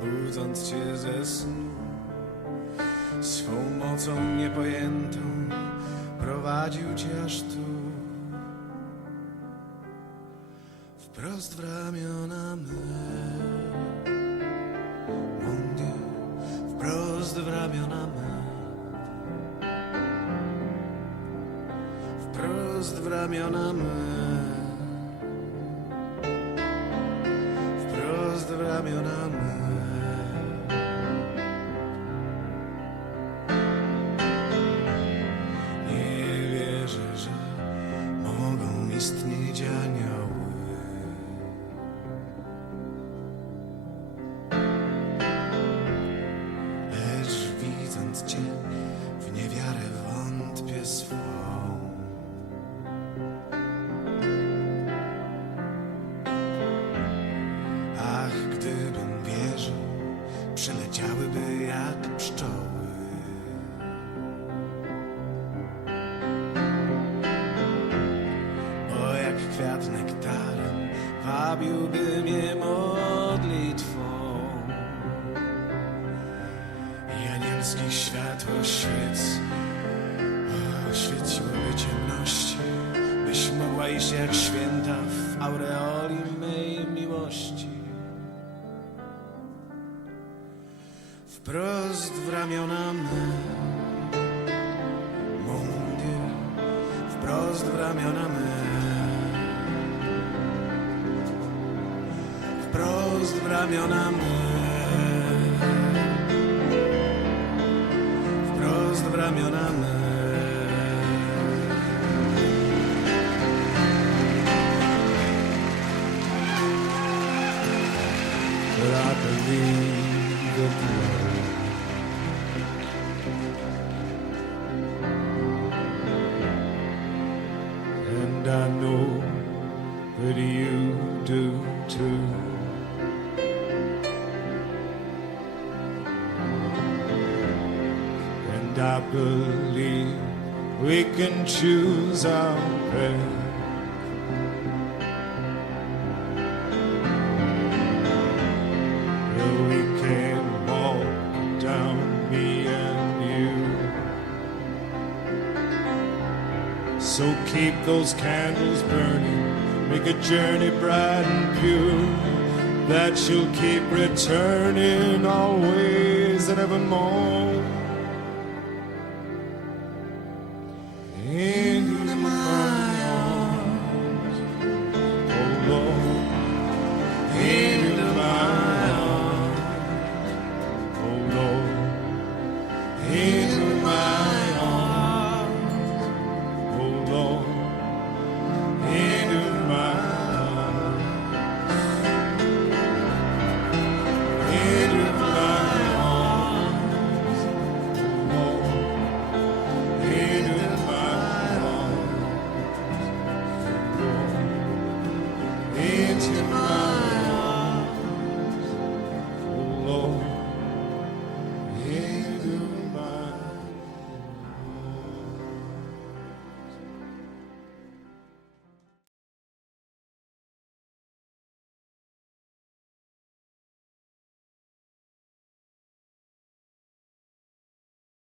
budząc cię ze snu. Swą mocą niepojętą prowadził cię aż tu. Wprost w ramiona me. Dieu, wprost w ramiona me. Wprost w ramiona me. Wprost w ramiona me. Nie wierzę, że mogą istnieć anioły. Wabiłby mnie modlitwą. I anielskich światło świec oświeciłoby ciemności, byś mogła iść jak święta w aureoli mej miłości. Wprost w ramiona me, mon Dieu, wprost w ramiona me. Wprost w ramiona me. Wprost w ramiona me. But I believe in love. And I know that you do too. I believe we can choose our you. So keep those candles burning, make a journey bright and pure, that you'll keep returning always and evermore. in